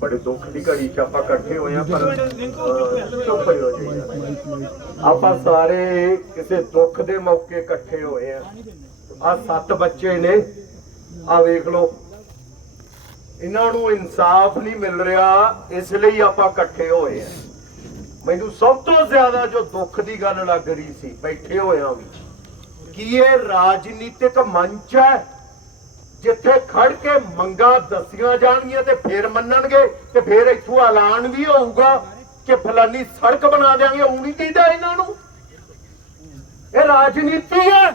ਬੜੇ ਦੁੱਖ ਦੀ ਘੜੀ 'ਚ ਆਪਾਂ ਇਕੱਠੇ ਹੋਏ ਆ ਪਰ ਚੁੱਪ ਹੋ ਜਾਈਏ ਆਪਾਂ ਸਾਰੇ ਕਿਸੇ ਦੁੱਖ ਦੇ ਮੌਕੇ ਇਕੱਠੇ ਹੋਏ ਆ ਆ ਸੱਤ ਬੱਚੇ ਨੇ। ਆ ਵੇਖ ਲਓ। ਇਹਨਾਂ ਨੂੰ ਇਨਸਾਫ ਨਹੀਂ ਮਿਲ ਰਿਹਾ ਇਸ ਲਈ ਆਪਾਂ ਇਕੱਠੇ ਹੋਏ ਆ ਮੈਨੂੰ ਸਭ ਤੋਂ ਜ਼ਿਆਦਾ ਜੋ ਦੁੱਖ ਦੀ ਗੱਲ ਲੱਗ ਰਹੀ ਸੀ ਬੈਠੇ ਹੋਇਆਂ ਵੀ। ਕੀ ਇਹ ਰਾਜਨੀਤਿਕ ਮੰਚ ਹੈ? ਜਿੱਥੇ ਖੜ ਕੇ ਮੰਗਾਂ ਦੱਸੀਆਂ ਜਾਣਗੀਆਂ ਤੇ ਫੇਰ ਮੰਨਣਗੇ ਤੇ ਫੇਰ ਇੱਥੋਂ ਐਲਾਨ ਵੀ ਹੋਊਗਾ ਕਿ ਫਲਾਨੀ ਸੜਕ ਬਣਾ ਦੇਾਂਗੇ ਉਹ ਨਹੀਂ ਚਾਹੀਦਾ ਇਹਨਾਂ ਨੂੰ। ਇਹ ਰਾਜਨੀਤੀ ਹੈ।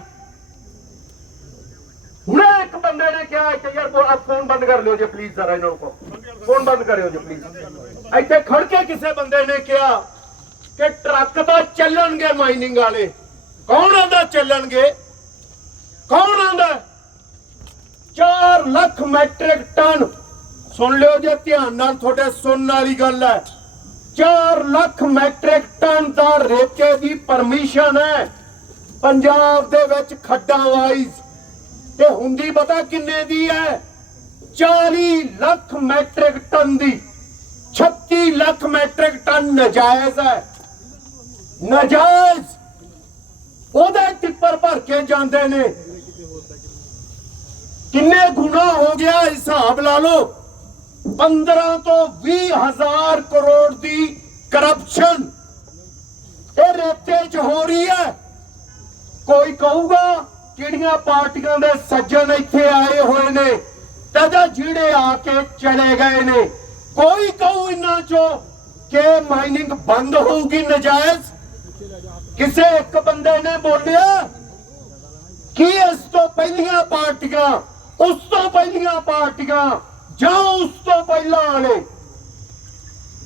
ਹੁਣੇ ਇੱਕ ਬੰਦੇ ਨੇ ਕਿਹਾ ਕਿ ਯਾਰ ਬੋ- ਫੋਨ ਬੰਦ ਕਰ ਲਿਓ ਜੇ ਪਲੀਜ਼ ਜ਼ਰਾ ਇਹਨਾਂ ਨੂੰ ਕਹੋ। ਫੋਨ ਬੰਦ ਕਰਿਓ ਜੇ ਪਲੀਜ਼ ਇੱਥੇ ਖੜ ਕੇ ਕਿਸੇ ਬੰਦੇ ਨੇ ਕਿਹਾ ਕਿ ਟਰੱਕ ਤਾਂ ਚੱਲਣਗੇ ਮਾਈਨਿੰਗ ਵਾਲੇ। ਕੌਣ ਆਂਦਾ ਚੱਲਣਗੇ? ਕੌਣ ਆਂਦਾ? 4 ਲੱਖ ਮੈਟ੍ਰਿਕ ਟਨ। ਸੁਣ ਲਿਓ ਜੇ, ਧਿਆਨ ਨਾਲ ਤੁਹਾਡੇ ਸੁਣਨ ਵਾਲੀ ਗੱਲ ਹੈ। 4 ਲੱਖ ਮੈਟ੍ਰਿਕ ਟਨ ਦਾ ਰੇਤੇ ਦੀ ਪਰਮਿਸ਼ਨ ਹੈ। ਪੰਜਾਬ ਦੇ ਵਿੱਚ ਖੱਡਾਂ ਵਾਈਜ਼ ਤੇ ਹੁੰਦੀ ਪਤਾ ਕਿੰਨੇ ਦੀ ਹੈ? 40 ਲੱਖ ਮੈਟ੍ਰਿਕ ਟਨ ਦੀ। 36 ਲੱਖ ਮੈਟ੍ਰਿਕ ਟਨ ਨਜਾਇਜ਼ ਹੈ। ਨਜਾਇਜ਼। ਉਹਦੇ ਟਿੱਪਰ ਭਰ ਕੇ ਜਾਂਦੇ ਨੇ। ਕਿੰਨੇ ਗੁਣਾ ਹੋ ਗਿਆ ਹਿਸਾਬ ਲਾ ਲਓ? 15 ਤੋਂ 20 ਹਜ਼ਾਰ ਕਰੋੜ ਦੀ ਕਰਪਸ਼ਨ ਇਹ ਰੇਤੇ 'ਚ ਹੋ ਰਹੀ ਹੈ। ਕੋਈ ਕਹੂਗਾ, ਕਿਹੜੀਆਂ ਪਾਰਟੀਆਂ ਦੇ ਸੱਜਣ ਇੱਥੇ ਆਏ ਹੋਏ ਨੇ? ਤੇ ਜਿਹੜੇ ਆ ਕੇ ਚਲੇ ਗਏ ਨੇ। ਕੋਈ ਕਹੂ ਇਹਨਾਂ ਚੋਂ ਕਿ ਮਾਈਨਿੰਗ ਬੰਦ ਹੋਊਗੀ ਨਜਾਇਜ਼? ਕਿਸੇ ਇੱਕ ਬੰਦੇ ਨੇ ਬੋਲਿਆ ਕਿ ਇਸ ਤੋਂ ਪਹਿਲੀਆਂ ਪਾਰਟੀਆਂ ਉਸ ਤੋਂ ਪਹਿਲੀਆਂ ਪਾਰਟੀਆਂ ਜਾਂ ਉਸ ਤੋਂ ਪਹਿਲਾਂ ਵਾਲੇ।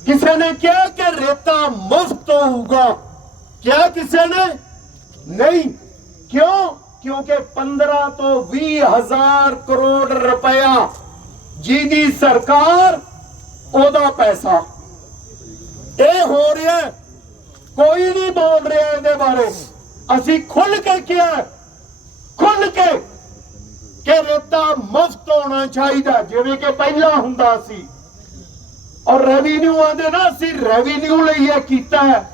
ਕਿਸੇ ਨੇ ਕਿਹਾ ਕਿ ਰੇਤਾ ਮੁਫਤ ਹੋਊਗਾ। ਕਿਹਾ ਕਿਸੇ ਨੇ? ਨਹੀਂ। ਕਿਉਂ? ਕਿਉਂਕਿ 15 ਤੋਂ 20 ਹਜ਼ਾਰ ਕਰੋੜ ਰੁਪਇਆ ਜਿਹਦੀ ਸਰਕਾਰ ਉਹਦਾ ਪੈਸਾ। ਇਹ ਹੋ ਰਿਹਾ ਕੋਈ ਨਹੀਂ ਬੋਲ ਰਿਹਾ ਇਹਦੇ ਬਾਰੇ। ਅਸੀਂ ਖੁੱਲ ਕੇ ਕਿਹਾ ਖੁੱਲ ਕੇ ਕਿ ਰੇਤਾ ਮੁਫਤ ਹੋਣਾ ਚਾਹੀਦਾ, ਜਿਵੇਂ ਕਿ ਪਹਿਲਾਂ ਹੁੰਦਾ ਸੀ। ਔਰ ਰੈਵਨਿਊ ਆਂਦੇ ਨਾ, ਅਸੀਂ ਰੈਵਨਿਊ ਲਈ ਇਹ ਕੀਤਾ ਹੈ।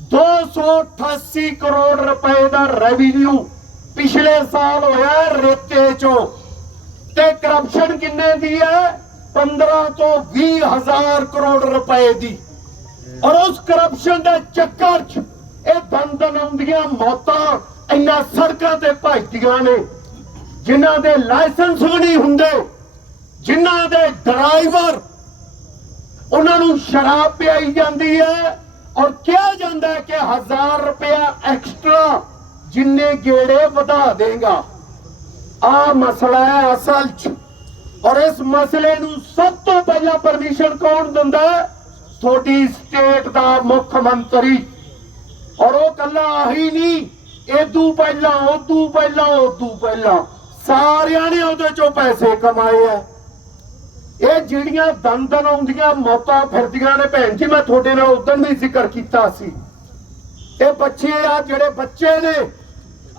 288 ਕਰੋੜ ਰੁਪਏ ਦਾ ਰੈਵਨਿਊ ਪਿਛਲੇ ਸਾਲ ਹੋਇਆ ਰੇਤੇ ਚੋਂ। ਤੇ ਕਰਪਸ਼ਨ ਕਿੰਨੇ ਦੀ ਹੈ? 15 ਤੋਂ 20 ਹਜ਼ਾਰ ਕਰੋੜ ਰੁਪਏ ਦੀ। ਔਰ ਉਸ ਕਰਪਸ਼ਨ ਦੇ ਚੱਕਰ 'ਚ ਇਹ ਦੰਦਨ ਆਉਂਦੀਆਂ, ਮੌਤਾਂ ਇੰਨਾ ਸੜਕਾਂ ਤੇ ਭਜਦੀਆਂ ਨੇ। ਜਿਨ੍ਹਾਂ ਦੇ ਲਾਇਸੈਂਸ ਵੀ ਨਹੀਂ ਹੁੰਦੇ, ਜਿਨ੍ਹਾਂ ਦੇ ਡਰਾਈਵਰ, ਉਹਨਾਂ ਨੂੰ ਸ਼ਰਾਬ ਪਿਆਈ ਜਾਂਦੀ ਹੈ ਔਰ ਕਿਹਾ ਜਾਂਦਾ ਹੈ ਕਿ 1000 ਰੁਪਇਆ ਐਕਸਟਰਾ ਜਿੰਨੇ ਗੇੜੇ ਵਧਾ ਦੇਗਾ। ਆ ਮਸਲਾ ਹੈ ਅਸਲ 'ਚ। ਔਰ ਇਸ ਮਸਲੇ ਨੂੰ ਸਭ ਤੋਂ ਪਹਿਲਾਂ ਪਰਮਿਸ਼ਨ ਕੌਣ ਦਿੰਦਾ ਤੁਹਾਡੀ ਸਟੇਟ ਦਾ ਮੁੱਖ ਮੰਤਰੀ। ਔਰ ਉਹ ਕੱਲਾ ਆਹੀ ਨਹੀਂ ਇਦੋਂ ਪਹਿਲਾਂ ਉਦੋਂ ਪਹਿਲਾਂ ਉਦੋਂ ਪਹਿਲਾਂ। ਸਾਰਿਆਂ ਨੇ ਉਹਦੇ ਚੋਂ ਪੈਸੇ ਕਮਾਏ ਆ। ਇਹ ਜਿਹੜੀਆਂ ਦੰਦਨ ਆਉਂਦੀਆਂ, ਮੌਤਾਂ ਫਿਰਦੀਆਂ ਨੇ ਭੈਣ ਜੀ, ਮੈਂ ਤੁਹਾਡੇ ਨਾਲ ਉਦੋਂ ਵੀ ਜ਼ਿਕਰ ਕੀਤਾ ਸੀ। ਇਹ ਬੱਚੇ ਆ, ਜਿਹੜੇ ਬੱਚੇ ਨੇ,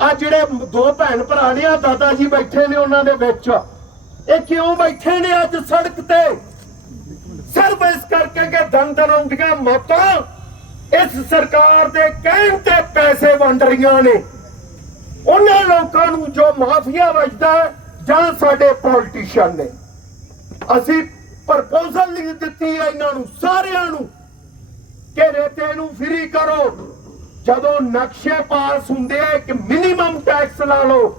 ਆ ਜਿਹੜੇ ਦੋ ਭੈਣ ਭਰਾ ਨੇ, ਆ ਦਾਦਾ ਜੀ ਬੈਠੇ ਨੇ ਉਹਨਾਂ ਦੇ ਵਿੱਚ। ਇਹ ਕਿਉਂ ਬੈਠੇ ਨੇ ਅੱਜ ਸੜਕ ਤੇ? ਸਿਰਫ ਇਸ ਕਰਕੇ ਕਿ ਦੰਦਨ ਆਉਂਦੀਆਂ, ਮੌਤਾਂ ਇਸ ਸਰਕਾਰ ਦੇ ਕਹਿਣ ਤੇ ਪੈਸੇ ਵੰਡ ਰਹੀਆਂ ਨੇ। ਉਹਨਾਂ ਲੋਕਾਂ ਨੂੰ ਜੋ ਮਾਫੀਆ ਵਜਦਾ ਜਾਂ ਸਾਡੇ ਪੋਲੀਟੀਸ਼ੀਅਨ ਨੇ। ਅਸੀਂ ਪ੍ਰਪੋਜ਼ਲ ਲਿਖ ਦਿੱਤੀ ਹੈ ਇਹਨਾਂ ਨੂੰ, ਸਾਰਿਆਂ ਨੂੰ, ਕਿ ਰੇਤੇ ਨੂੰ ਫ੍ਰੀ ਕਰੋ। ਜਦੋਂ ਨਕਸ਼ੇ ਪਾਸ ਹੁੰਦੇ ਆ ਕਿ ਮਿਨੀਮਮ ਟੈਕਸ ਲਾ ਲਓ।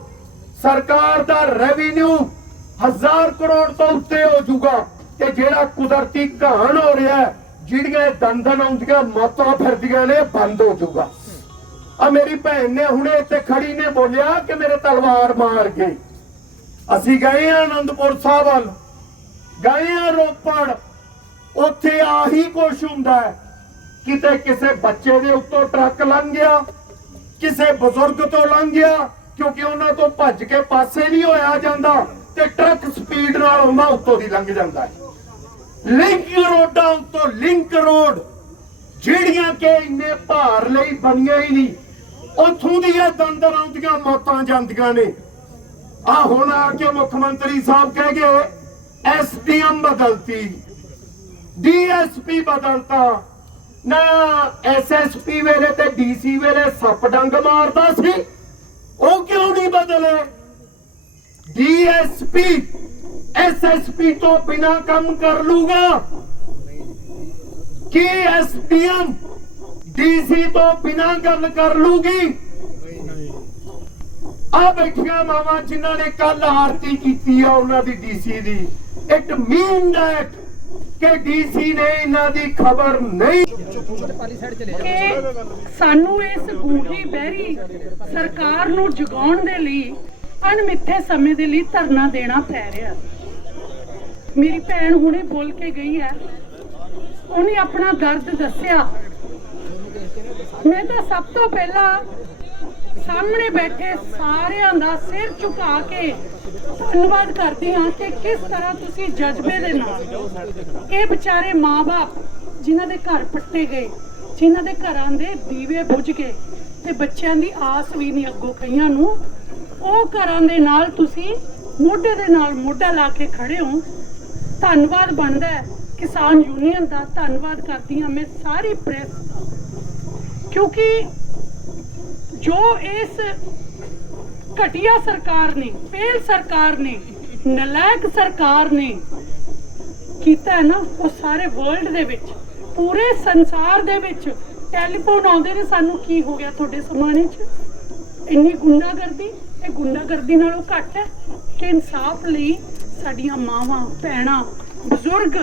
ਸਰਕਾਰ ਦਾ ਰੈਵਨਿਊ ਹਜ਼ਾਰ ਕਰੋੜ ਤੋਂ ਉੱਤੇ ਹੋ ਜਾਊਗਾ, ਤੇ ਜਿਹੜਾ ਕੁਦਰਤੀ ਘਾਣ ਹੋ ਰਿਹਾ, ਜਿਹੜੀਆਂ ਦੰਦਨ ਆਉਂਦੀਆਂ, ਮੌਤਾਂ ਫਿਰਦੀਆਂ ਨੇ, ਬੰਦ ਹੋ ਜਾਊਗਾ। ਆ ਮੇਰੀ ਭੈਣ ਨੇ ਹੁਣੇ ਇੱਥੇ ਖੜੀ ਨੇ ਬੋਲਿਆ ਕਿ ਮੇਰੇ ਤਲਵਾਰ ਮਾਰ ਗਏ ਅਸੀਂ ਗਏ ਆ ਆਨੰਦਪੁਰ ਸਾਹਿਬ ਵੱਲ। ਗਏ ਆ ਰੋਪੜ। ਉੱਥੇ ਆਹੀ ਕੁਛ ਹੁੰਦਾ ਹੈ। ਕਿਤੇ ਕਿਸੇ ਬੱਚੇ ਦੇ ਉੱਤੋਂ ਟਰੱਕ ਲੰਘ ਗਿਆ, ਕਿਸੇ ਬਜ਼ੁਰਗ ਤੋਂ ਲੰਘ ਗਿਆ, ਕਿਉਂਕਿ ਉਹਨਾਂ ਤੋਂ ਭੱਜ ਕੇ ਪਾਸੇ ਨਹੀਂ ਹੋਇਆ ਜਾਂਦਾ ਤੇ ਟਰੱਕ ਸਪੀਡ ਨਾਲ ਉਹਨਾਂ ਉੱਤੋਂ ਦੀ ਲੰਘ ਜਾਂਦਾ ਹੈ। ਲਿੰਕ ਰੋਡਾਂ ਉੱਤੋਂ ਲਿੰਕ ਰੋਡ, ਜਿਹੜੀਆਂ ਕਿ ਇੰਨੇ ਭਾਰ ਲਈ ਬਣੀਆਂ ਹੀ ਨਹੀਂ ਉੱਥੋਂ ਦੀਆਂ ਦੰਦਰ ਆਉਂਦੀਆਂ ਮੌਤਾਂ ਜਾਂਦੀਆਂ ਨੇ। ਆ ਹੁਣ ਆ ਕੇ ਮੁੱਖ ਮੰਤਰੀ ਸਾਹਿਬ ਕਹਿ ਗਏ ਐਸਡੀਐਮ ਬਦਲਤੀ। ਡੀਐਸਪੀ ਬਦਲਤਾ। ਨਾ ਐਸਐਸਪੀ ਵੇਲੇ ਤੇ ਡੀਸੀ ਵੇਲੇ ਸੱਪ ਡੰਗ ਮਾਰਦਾ ਸੀ। ਉਹ ਕਿਉਂ ਨਹੀਂ ਬਦਲੇ? ਡੀਐਸਪੀ ਐਸਐਸਪੀ ਤੋਂ ਬਿਨਾ ਕੰਮ ਕਰ ਲੂਗਾ। ਕੀ ਐਸਡੀਐਮ ਡੀਸੀ ਤੋਂ ਬਿਨਾ ਗੱਲ ਕਰ ਲੂਗੀ। ਆ ਬੈਠੀਆਂ ਮਾਵਾਂ ਜਿਨ੍ਹਾਂ ਨੇ ਕੱਲ ਆਰਤੀ ਕੀਤੀ ਆ ਉਹਨਾਂ ਦੀ ਡੀਸੀ ਦੀ। ਇਟ ਮੀਨ ਦੈਟ ਕਿ ਡੀਸੀ ਨੇ ਇਹਨਾਂ ਦੀ ਖਬਰ ਨਹੀਂ ਸਾਨੂੰ ਇਸ ਗੂੰਗੀ ਬਹਿਰੀ ਸਰਕਾਰ ਨੂੰ ਜਗਾਉਣ ਦੇ ਲਈ ਅਣਮਿੱਥੇ ਸਮੇਂ ਦੇ ਲਈ ਧਰਨਾ ਦੇਣਾ ਪੈ ਰਿਹਾ। ਮੇਰੀ ਭੈਣ ਹੁਣੇ ਬੋਲ ਕੇ ਗਈ ਹੈ। ਉਹਨੇ ਆਪਣਾ ਦਰਦ ਦੱਸਿਆ। ਮੈਂ ਤਾਂ ਸਭ ਤੋਂ ਪਹਿਲਾਂ ਸਾਹਮਣੇ ਬੈਠੇ ਸਾਰਿਆਂ ਦਾ ਸਿਰ ਝੁਕਾ ਕੇ ਧੰਨਵਾਦ ਕਰਦੀ ਹਾਂ ਕਿ ਕਿਸ ਤਰ੍ਹਾਂ ਤੁਸੀਂ ਜਜ਼ਬੇ ਦੇ ਨਾਲ ਇਹ ਵਿਚਾਰੇ ਮਾਪੇ ਜਿਨ੍ਹਾਂ ਦੇ ਘਰ ਪੱਟੇ ਗਏ, ਜਿਨ੍ਹਾਂ ਦੇ ਘਰਾਂ ਦੇ ਦੀਵੇ ਬੁਝ ਗਏ ਤੇ ਬੱਚਿਆਂ ਦੀ ਆਸ ਵੀ ਨਹੀਂ ਅੱਗੋਂ ਕਈਆਂ ਨੂੰ, ਉਹ ਘਰਾਂ ਦੇ ਨਾਲ ਤੁਸੀਂ ਮੋਢੇ ਦੇ ਨਾਲ ਮੋਢਾ ਲਾ ਕੇ ਖੜੇ ਹੋ। ਧੰਨਵਾਦ ਬਣਦਾ ਹੈ। ਕਿਸਾਨ ਯੂਨੀਅਨ ਦਾ ਧੰਨਵਾਦ ਕਰਦੀ ਹਾਂ। ਮੈਂ ਸਾਰੀ ਪ੍ਰੈਸ ਦਾ ਕਿਉਂਕਿ ਜੋ ਇਸ ਘਟੀਆ ਸਰਕਾਰ ਨੇ, ਫੇਲ ਸਰਕਾਰ ਨੇ, ਨਲਾਇਕ ਸਰਕਾਰ ਨੇ ਕੀਤਾ ਨਾ, ਉਹ ਸਾਰੇ ਵਰਲਡ ਦੇ ਵਿੱਚ, ਪੂਰੇ ਸੰਸਾਰ ਦੇ ਵਿੱਚ ਟੈਲੀਫੋਨ ਆਉਂਦੇ ਨੇ, ਸਾਨੂੰ ਕੀ ਹੋ ਗਿਆ ਤੁਹਾਡੇ ਸਮਾਨੇ 'ਚ? ਇੰਨੀ ਗੁੰਡਾਗਰਦੀ, ਇਹ ਗੁੰਡਾਗਰਦੀ ਨਾਲੋਂ ਘੱਟ ਹੈ ਕਿ ਇਨਸਾਫ ਲਈ ਸਾਡੀਆਂ ਮਾਵਾਂ, ਭੈਣਾਂ, ਬਜ਼ੁਰਗ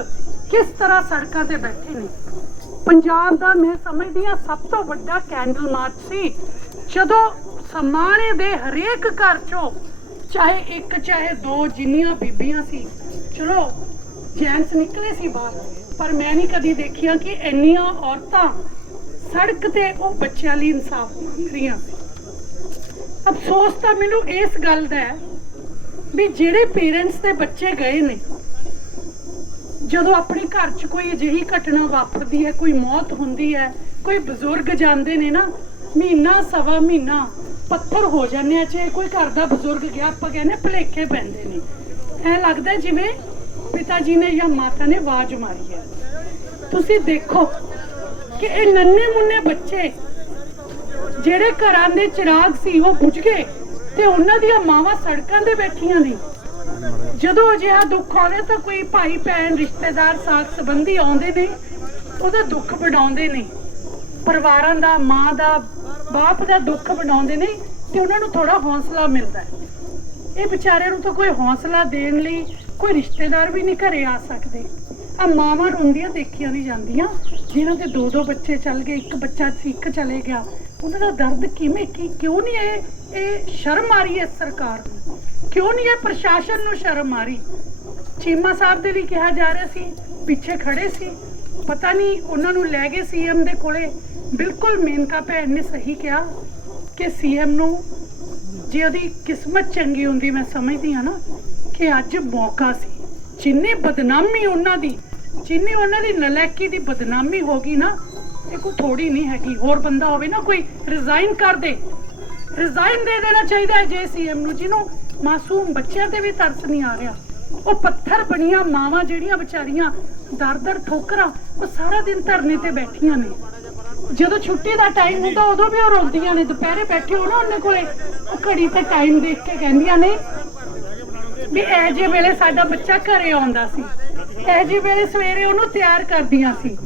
ਕਿਸ ਤਰ੍ਹਾਂ ਸੜਕਾਂ ਤੇ ਬੈਠੇ ਨੇ? ਪੰਜਾਬ ਦਾ ਮੈਂ ਸਮਝਦੀ ਹਾਂ ਸਭ ਤੋਂ ਵੱਡਾ ਕੈਂਡਲ ਮਾਰਚ ਸੀ। ਜਦੋਂ ਸਮਾਣੇ ਦੇ ਹਰੇਕ ਘਰ ਚੋਂ ਚਾਹੇ ਇੱਕ, ਚਾਹੇ ਦੋ ਜਿੰਨੀਆਂ ਬੀਬੀਆਂ ਸੀ, ਚਲੋ ਜੈਂਟਸ ਨਿਕਲੇ ਸੀ ਬਾਹਰ, ਪਰ ਮੈਂ ਨਹੀਂ ਕਦੀ ਦੇਖਿਆ ਕਿ ਇੰਨੀਆਂ ਔਰਤਾਂ ਸੜਕ ਤੇ ਉਹ ਬੱਚਿਆਂ ਲਈ ਇਨਸਾਫ ਮੰਗ ਰਹੀਆਂ ਅਫਸੋਸ ਤਾਂ ਮੈਨੂੰ ਇਸ ਗੱਲ ਦਾ ਹੈ ਵੀ ਜਿਹੜੇ ਪੇਰੈਂਟਸ ਦੇ ਬੱਚੇ ਗਏ ਨੇ ਜਦੋਂ ਆਪਣੇ ਘਰ 'ਚ ਕੋਈ ਅਜਿਹੀ ਘਟਨਾ ਵਾਪਰਦੀ ਹੈ, ਕੋਈ ਮੌਤ ਹੁੰਦੀ ਹੈ, ਕੋਈ ਬਜ਼ੁਰਗ ਜਾਂਦੇ ਨੇ ਨਾ, ਮਹੀਨਾ, ਸਵਾ ਮਹੀਨਾ ਪੱਥਰ ਹੋ ਜਾਂਦੇ ਆ ਚਾਹੇ ਕੋਈ ਘਰ ਦਾ ਬਜ਼ੁਰਗ ਗਿਆ, ਆਪਾਂ ਕਹਿੰਦੇ ਭਲੇਖੇ ਪੈਂਦੇ ਨੇ। ਐ ਲੱਗਦਾ ਜਿਵੇਂ ਪਿਤਾ ਜੀ ਨੇ ਜਾਂ ਮਾਤਾ ਨੇ ਆਵਾਜ਼ ਮਾਰੀ ਹੈ। ਤੁਸੀਂ ਦੇਖੋ ਕਿ ਇਹ ਨੰਨੇ ਮੁੰਨੇ ਬੱਚੇ ਜਿਹੜੇ ਘਰਾਂ ਦੇ ਚਿਰਾਗ ਸੀ, ਉਹ ਬੁਝ ਗਏ ਤੇ ਉਹਨਾਂ ਦੀਆਂ ਮਾਵਾਂ ਸੜਕਾਂ ਤੇ ਬੈਠੀਆਂ ਨੇ। ਜਦੋਂ ਅਜਿਹਾ ਦੁੱਖ ਆਉਂਦਾ ਤਾਂ ਕੋਈ ਭਾਈ ਭੈਣ, ਰਿਸ਼ਤੇਦਾਰ ਸਾਥ ਸੰਬੰਧੀ ਆਉਂਦੇ ਨੇ, ਉਹਦਾ ਦੁੱਖ ਵਡਾਉਂਦੇ ਨੇ। ਪਰਿਵਾਰਾਂ ਦਾ, ਮਾਂ ਦਾ, ਬਾਪ ਦਾ ਦੁੱਖ ਵਡਾਉਂਦੇ ਨੇ ਤੇ ਉਹਨਾਂ ਨੂੰ ਥੋੜਾ ਹੌਸਲਾ ਮਿਲਦਾ ਇਹ ਵਿਚਾਰਿਆਂ ਨੂੰ ਤਾਂ ਕੋਈ ਹੌਸਲਾ ਦੇਣ ਲਈ ਕੋਈ ਰਿਸ਼ਤੇਦਾਰ ਵੀ ਨਹੀਂ ਘਰੇ ਆ ਸਕਦੇ। ਆ ਮਾਵਾਂ ਰੋਂਦੀਆਂ ਦੇਖੀਆਂ ਨਹੀਂ ਜਾਂਦੀਆਂ, ਜਿਨ੍ਹਾਂ ਦੇ ਦੋ ਦੋ ਬੱਚੇ ਚੱਲ ਗਏ, ਇੱਕ ਬੱਚਾ ਸੀ, ਇੱਕ ਚਲੇ ਗਿਆ। ਉਹਨਾਂ ਦਾ ਦਰਦ ਕਿਵੇਂ, ਕੀ, ਕਿਉਂ ਨਹੀਂ ਇਹ ਇਹ ਸ਼ਰਮ ਆ ਰਹੀ ਹੈ ਇਸ ਸਰਕਾਰ ਨੂੰ? ਕਿਉਂ ਨਹੀਂ ਇਹ ਪ੍ਰਸ਼ਾਸਨ ਨੂੰ ਸ਼ਰਮ ਆ ਰਹੀ? ਚੀਮਾ ਸਾਹਿਬ ਦੇ ਵੀ ਕਿਹਾ ਜਾ ਰਿਹਾ ਸੀ, ਪਿੱਛੇ ਖੜੇ ਸੀ। ਪਤਾ ਨਹੀਂ ਉਹਨਾਂ ਨੂੰ ਲੈ ਗਏ ਸੀਐਮ ਦੇ ਕੋਲੇ। ਬਿਲਕੁਲ ਮੇਨਕਾ ਭੈਣ ਨੇ ਸਹੀ ਕਿਹਾ ਕਿ ਸੀਐਮ ਨੂੰ ਜੇ ਉਹਦੀ ਕਿਸਮਤ ਚੰਗੀ ਹੁੰਦੀ, ਮੈਂ ਸਮਝਦੀ ਹਾਂ ਨਾ, ਕਿ ਅੱਜ ਮੌਕਾ ਸੀ। ਜਿੰਨੀ ਬਦਨਾਮੀ ਉਹਨਾਂ ਦੀ, ਜਿੰਨੀ ਉਹਨਾਂ ਦੀ ਨਲਾਇਕੀ ਦੀ ਬਦਨਾਮੀ ਹੋ ਗਈ ਨਾ, ਇਹ ਕੋਈ ਥੋੜੀ ਨਹੀਂ ਹੈਗੀ। ਹੋਰ ਬੰਦਾ ਹੋਵੇ ਨਾ, ਕੋਈ ਰਿਜ਼ਾਈਨ ਕਰ ਦੇ। ਰਿਜ਼ਾਈਨ ਦੇ ਦੇਣਾ ਚਾਹੀਦਾ ਹੈ ਜੇ ਸੀਐਮ ਨੂੰ, ਜਿਹਨੂੰ ਮਾਸੂਮ ਬੱਚਿਆਂ ਤੇ ਵੀ ਤਰਸ ਨਹੀਂ ਆ ਰਿਹਾ। ਉਹ ਪੱਥਰ ਬਣੀਆਂ ਮਾਵਾਂ ਜਿਹੜੀਆਂ ਵਿਚਾਰੀਆਂ ਦਰ ਠੋਕਰਾਂ, ਉਹ ਸਾਰਾ ਦਿਨ ਧਰਨੇ ਤੇ ਬੈਠੀਆਂ ਨੇ। ਜਦੋਂ ਛੁੱਟੀ ਦਾ ਟਾਈਮ ਹੁੰਦਾ, ਉਦੋਂ ਵੀ ਉਹ ਰੋਂਦੀਆਂ ਨੇ। ਦੁਪਹਿਰੇ ਬੈਠੇ ਹੋ ਨਾ ਉਹਨੇ ਕੋਲੇ। ਉਹ ਘੜੀ ਤੇ ਟਾਈਮ ਦੇਖ ਕੇ ਕਹਿੰਦੀਆਂ ਨੇ ਵੀ ਇਹ ਜੇ ਵੇਲੇ ਸਾਡਾ ਬੱਚਾ ਘਰੇ ਆਉਂਦਾ ਸੀ, ਇਹ ਜੇ ਵੇਲੇ ਸਵੇਰੇ ਉਹਨੂੰ ਤਿਆਰ ਕਰਦੀਆਂ ਸੀ।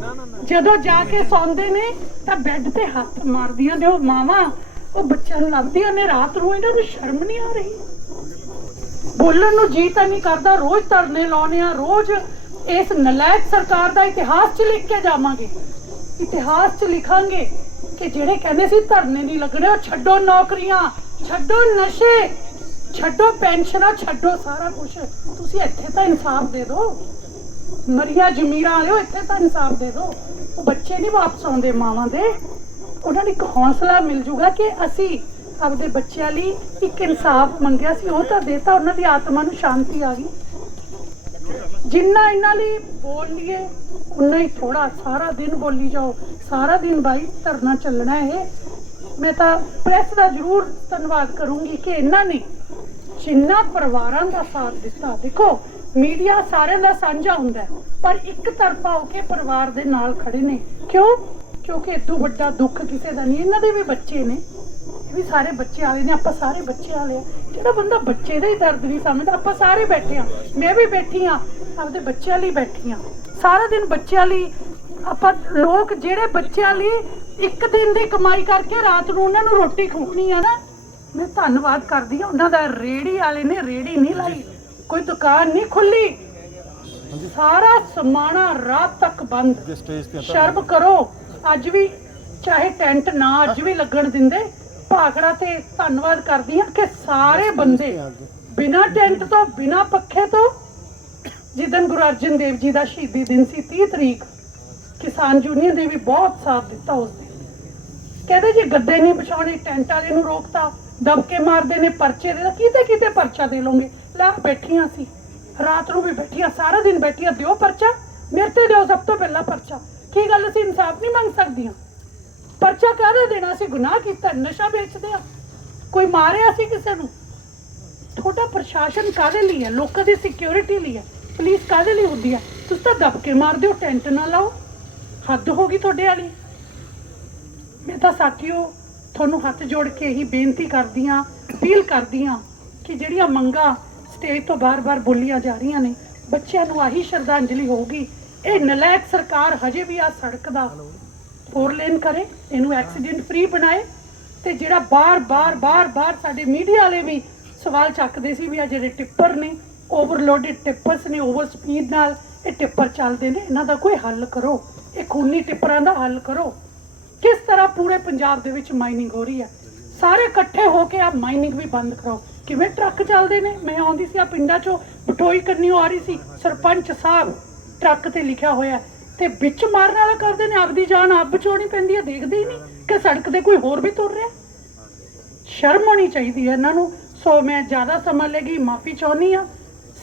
ਜਦੋਂ ਜਾ ਕੇ ਸੌਂਦੇ ਨੇ, ਤਾਂ ਬੈੱਡ ਤੇ ਹੱਥ ਮਾਰਦੀਆਂ ਨੇ ਉਹ ਮਾਵਾਂ। ਉਹ ਬੱਚਿਆਂ ਨੂੰ ਲੱਭਦੀਆਂ ਨੇ। ਰਾਤ ਨੂੰ ਇਹਨਾਂ ਨੂੰ ਸ਼ਰਮ ਨਹੀਂ ਆ ਰਹੀ। ਬੋਲਣ ਨੂੰ ਜੀ ਤਾਂ ਨਹੀਂ ਕਰਦਾ, ਰੋਜ਼ ਧਰਨੇ ਲਾਉਣੇ ਆ ਰੋਜ਼ ਇਸ ਨਲਾਇਕ ਸਰਕਾਰ ਦਾ ਇਤਿਹਾਸ ਚ ਲਿਖ ਕੇ ਜਾਵਾਂਗੇ। ਇਤਿਹਾਸ ਚ ਲਿਖਾਂਗੇ ਕਿ ਜਿਹੜੇ ਕਹਿੰਦੇ ਸੀ ਧਰਨੇ ਨਹੀਂ ਲੱਗਣੇ, ਉਹ ਛੱਡੋ ਨੌਕਰੀਆਂ, ਛੱਡੋ ਨਸ਼ੇ, ਛੱਡੋ ਪੈਨਸ਼ਨਾਂ, ਛੱਡੋ ਸਾਰਾ ਕੁਝ ਤੁਸੀਂ ਇੱਥੇ ਤਾਂ ਇਨਸਾਫ ਦੇ ਦਿਓ। ਮਰੀਆਂ ਜਮੀਰਾਂ ਆਇਓ ਇੱਥੇ ਤਾਂ ਇਨਸਾਫ ਦੇ ਦਿਓ। ਉਹ ਬੱਚੇ ਨਹੀਂ ਵਾਪਸ ਆਉਂਦੇ, ਮਾਵਾਂ ਦੇ। ਉਹਨਾਂ ਨੂੰ ਇੱਕ ਹੌਸਲਾ ਮਿਲ ਜੂਗਾ ਕਿ ਅਸੀਂ ਆਪਦੇ ਬੱਚਿਆਂ ਲਈ ਇੱਕ ਇਨਸਾਫ ਮੰਗਿਆ ਸੀ, ਉਹ ਤਾਂ ਦੇਤਾ, ਉਹਨਾਂ ਦੀ ਆਤਮਾ ਨੂੰ ਸ਼ਾਂਤੀ ਆ ਗਈ। ਜਿੰਨਾ ਇਹਨਾਂ ਲਈ ਬੋਲ ਲਈਏ, ਉਨਾ ਹੀ ਥੋੜਾ ਸਾਰਾ ਦਿਨ ਬੋਲੀ ਜਾਓ, ਸਾਰਾ ਦਿਨ ਬਾਈ ਧਰਨਾ ਚੱਲਣਾ ਹੈ ਮੈਂ ਤਾਂ ਪ੍ਰੈਸ ਦਾ ਜ਼ਰੂਰ ਧੰਨਵਾਦ ਕਰੂੰਗੀ ਕਿ ਇਹਨਾਂ ਨੇ ਜਿੰਨਾ ਪਰਿਵਾਰਾਂ ਦਾ ਸਾਥ ਦਿੱਤਾ। ਦੇਖੋ ਮੀਡੀਆ ਸਾਰਿਆਂ ਦਾ ਸਾਂਝਾ ਹੁੰਦਾ ਪਰ ਇੱਕ ਤਰਫਾ ਹੋ ਕੇ ਪਰਿਵਾਰ ਦੇ ਨਾਲ ਖੜੇ ਨੇ। ਕਿਉਂ? ਕਿਉਂਕਿ ਇਦੋਂ ਵੱਡਾ ਦੁੱਖ ਕਿਸੇ ਦਾ ਨਹੀਂ, ਇਹਨਾਂ ਦੇ ਵੀ ਬੱਚੇ ਨੇ। ਵੀ ਸਾਰੇ ਬੱਚੇ ਵਾਲੇ ਨੇ ਆਪਾਂ ਸਾਰੇ ਬੱਚੇ ਵਾਲੇ ਆ। ਜਿਹੜਾ ਬੰਦਾ ਬੱਚੇ ਦਾ ਹੀ ਦਰਦ ਨਹੀਂ ਸਮਝਦਾ ਆਪਾਂ ਸਾਰੇ ਬੈਠੇ ਆ। ਮੈਂ ਵੀ ਬੈਠੀ ਆ ਆਪਦੇ ਬੱਚਿਆਂ ਲਈ ਬੈਠੀ ਆ। ਸਾਰਾ ਦਿਨ ਬੱਚਿਆਂ ਲਈ ਆਪਾਂ ਲੋਕ ਜਿਹੜੇ ਬੱਚਿਆਂ ਲਈ ਇੱਕ ਦਿਨ ਦੀ ਕਮਾਈ ਕਰਕੇ ਰਾਤ ਨੂੰ ਉਹਨਾਂ ਨੂੰ ਰੋਟੀ ਖਵਾਉਣੀ ਆ ਨਾ ਮੈਂ ਧੰਨਵਾਦ ਕਰਦੀ ਆ ਉਹਨਾਂ ਦਾ ਰੇੜੀ ਵਾਲੇ ਨੇ ਰੇੜੀ ਨਹੀਂ ਲਾਈ ਕੋਈ ਦੁਕਾਨ ਨਹੀਂ ਖੁੱਲੀ ਸਾਰਾ ਸਮਾਣਾ ਰਾਤ ਤੱਕ ਬੰਦ। ਸ਼ਰਮ ਕਰੋ ਅੱਜ ਵੀ ਚਾਹੇ ਟੈਂਟ ਨਾ ਅੱਜ ਵੀ ਲੱਗਣ ਦਿੰਦੇ ਭਾਖੜਾ ਤੇ ਧੰਨਵਾਦ ਕਰਦੀ ਹਾਂ ਕਿ ਸਾਰੇ ਬੰਦੇ ਬਿਨਾ ਟੈਂਟ ਤੋਂ, ਬਿਨਾ ਪੱਖੇ ਤੋਂ ਜਿੱਦਨ ਗੁਰੂ ਅਰਜਨ ਦੇਵ ਜੀ ਦਾ ਸ਼ਹੀਦੀ ਦਿਨ ਸੀ 30 ਤਰੀਕ, ਕਿਸਾਨ ਯੂਨੀਅਨ ਨੇ ਵੀ ਬਹੁਤ ਸਾਥ ਦਿੱਤਾ ਉਸ ਦਿਨ। ਕਹਿੰਦੇ ਜੀ ਗੱਦੇ ਨਹੀਂ ਵਿਛਾਉਣੇ, ਟੈਂਟ ਵਾਲੇ ਨੂੰ ਰੋਕਤਾ, ਦਬਕੇ ਮਾਰਦੇ ਨੇ ਪਰਚੇ ਦੇ ਕਿਤੇ ਕਿਤੇ ਪਰਚਾ ਦੇ ਲੋਗੇ ਲੈ ਬੈਠੀਆਂ ਸੀ। ਰਾਤ ਨੂੰ ਵੀ ਬੈਠੀਆਂ, ਸਾਰਾ ਦਿਨ ਬੈਠੀਆਂ, ਦਿਓ ਪਰਚਾ, ਮੇਰੇ ਤੇ ਦਿਓ ਸਭ ਤੋਂ ਪਹਿਲਾਂ ਪਰਚਾ। ਕੀ ਗੱਲ ਅਸੀਂ ਇਨਸਾਫ ਨਹੀਂ ਮੰਗ ਸਕਦੀਆਂ? ਪਰਚਾ ਕਾਹਦੇ ਦੇਣਾ? ਸੀ ਗੁਨਾਹ ਕੀਤਾ, ਨਸ਼ਾ ਵੇਚਦੇ ਆ। ਕੋਈ ਮਾਰਿਆ ਸੀ ਕਿਸੇ ਨੂੰ? ਤੁਹਾਡਾ ਪ੍ਰਸ਼ਾਸਨ ਕਾਹਦੇ ਲਈ ਹੈ ਲੋਕਾਂ ਦੀ ਸਿਕਿਉਰਿਟੀ ਲਈ ਹੈ ਪੁਲਿਸ ਕਾਹਦੇ ਲਈ ਹੁੰਦੀ ਹੈ ਤੁਸੀਂ ਤਾਂ ਦਬਕੇ ਮਾਰ ਦਿਓ ਟੈਂਟ ਨਾ ਲਾਓ। ਹੱਦ ਹੋ ਗਈ ਤੁਹਾਡੇ ਵਾਲੀ। ਮੈਂ ਤਾਂ ਸਾਥੀਓ, ਤੁਹਾਨੂੰ ਹੱਥ ਜੋੜ ਕੇ ਇਹੀ ਬੇਨਤੀ ਕਰਦੀ ਹਾਂ, ਅਪੀਲ ਕਰਦੀ ਹਾਂ ਕਿ ਜਿਹੜੀਆਂ ਮੰਗਾਂ ਸਟੇਜ ਤੋਂ ਬਾਰ-ਬਾਰ ਬੋਲੀਆਂ ਜਾ ਰਹੀਆਂ ਨੇ, ਬੱਚਿਆਂ ਨੂੰ ਆਹੀ ਸ਼ਰਧਾਂਜਲੀ ਹੋਊਗੀ। ਇਹ ਨਲਾਇਕ ਸਰਕਾਰ ਹਜੇ ਵੀ ਆ ਸੜਕ ਦਾ ਫੋਰ ਲੇਨ ਕਰੇ, ਇਹਨੂੰ ਐਕਸੀਡੈਂਟ ਫ੍ਰੀ ਬਣਾਏ ਤੇ ਜਿਹੜਾ ਬਾਰ-ਬਾਰ ਬਾਰ-ਬਾਰ ਸਾਡੇ ਮੀਡੀਆ ਵਾਲੇ ਵੀ ਸਵਾਲ ਚੱਕਦੇ ਸੀ ਵੀ ਆ ਜਿਹੜੇ ਟਿੱਪਰ ਨੇ ਓਵਰਲੋਡਡ ਟਿੱਪਰਸ ਨੇ ਓਵਰ ਸਪੀਡ ਨਾਲ, ਇਹ ਟਿੱਪਰ ਚੱਲਦੇ ਨੇ, ਇਹਨਾਂ ਦਾ ਕੋਈ ਹੱਲ ਕਰੋ। ਇਹ ਖੂਨੀ ਟਿੱਪਰਾਂ ਦਾ ਹੱਲ ਕਰੋ। ਕਿਸ ਤਰ੍ਹਾਂ ਪੂਰੇ ਪੰਜਾਬ ਦੇ ਵਿੱਚ ਮਾਈਨਿੰਗ ਹੋ ਰਹੀ ਹੈ ਸਾਰੇ ਇਕੱਠੇ ਹੋ ਕੇ ਆ ਮਾਈਨਿੰਗ ਵੀ ਬੰਦ ਕਰੋ ਕਿਵੇਂ ਟਰੱਕ ਚੱਲਦੇ ਨੇ? ਮੈਂ ਆਉਂਦੀ ਸੀ ਆ ਪਿੰਡਾਂ ਚੋਂ ਬਟੋਈ ਕਰਨੀ ਆ ਰਹੀ ਸੀ, ਸਰਪੰਚ ਸਾਹਿਬ, ਟਰੱਕ ਤੇ ਲਿਖਿਆ ਹੋਇਆ ਤੇ ਵਿੱਚ ਮਾਰਨ ਵਾਲਾ ਕਰਦੇ ਨੇ ਆਪਦੀ ਜਾਨ ਆਪ ਬਚਾਉਣੀ ਪੈਂਦੀ ਹੈ ਦੇਖਦੇ ਹੀ ਨਹੀਂ ਕਿ ਸੜਕ ਤੇ ਕੋਈ ਹੋਰ ਵੀ ਤੁਰ ਰਿਹਾ। ਸ਼ਰਮ ਆਉਣੀ ਚਾਹੀਦੀ ਹੈ ਇਹਨਾਂ ਨੂੰ। ਸੋ ਮੈਂ ਜ਼ਿਆਦਾ ਸਮਾਂ ਲੈਗੀ ਮਾਫੀ ਚਾਹੁੰਦੀ ਆ।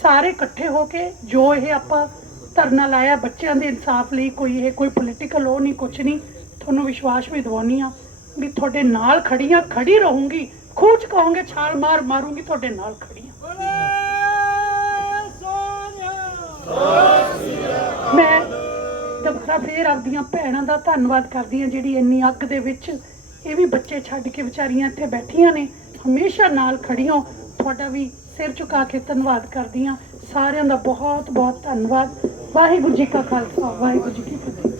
ਸਾਰੇ ਇਕੱਠੇ ਹੋ ਕੇ ਜੋ ਇਹ ਆਪਾਂ ਧਰਨਾ ਲਾਇਆ ਬੱਚਿਆਂ ਦੇ ਇਨਸਾਫ ਲਈ ਕੋਈ ਇਹ ਕੋਈ ਪੋਲੀਟੀਕਲ ਉਹ ਨਹੀਂ ਕੁਛ ਨਹੀਂ ਤੁਹਾਨੂੰ ਵਿਸ਼ਵਾਸ ਵੀ ਦਿਵਾਉਣੀ ਆ ਵੀ ਤੁਹਾਡੇ ਨਾਲ ਖੜੀਆਂ ਖੜੀ ਰਹੂੰਗੀ। ਖੂਚ ਕਹੋਗੇ ਛਾਲ ਮਾਰ ਮਾਰੂੰਗੀ ਤੁਹਾਡੇ ਨਾਲ ਖੜੀਆਂ। ਮੈਂ ਦੁਬਾਰਾ ਫੇਰ ਆਪਦੀਆਂ ਭੈਣਾਂ ਦਾ ਧੰਨਵਾਦ ਕਰਦੀ ਹਾਂ ਜਿਹੜੀ ਇੰਨੀ ਅੱਗ ਦੇ ਵਿੱਚ ਇਹ ਵੀ ਬੱਚੇ ਛੱਡ ਕੇ ਵਿਚਾਰੀਆਂ ਇੱਥੇ ਬੈਠੀਆਂ ਨੇ। ਹਮੇਸ਼ਾ ਨਾਲ ਖੜੀਆਂ ਤੁਹਾਡਾ ਵੀ ਸਿਰ ਝੁਕਾ ਕੇ ਧੰਨਵਾਦ ਕਰਦੀ ਹਾਂ। ਸਾਰਿਆਂ ਦਾ ਬਹੁਤ ਬਹੁਤ ਧੰਨਵਾਦ। ਵਾਹਿਗੁਰੂ ਜੀ ਕਾ ਖਾਲਸਾ, ਵਾਹਿਗੁਰੂ ਜੀ ਕੀ ਫਤਿਹ।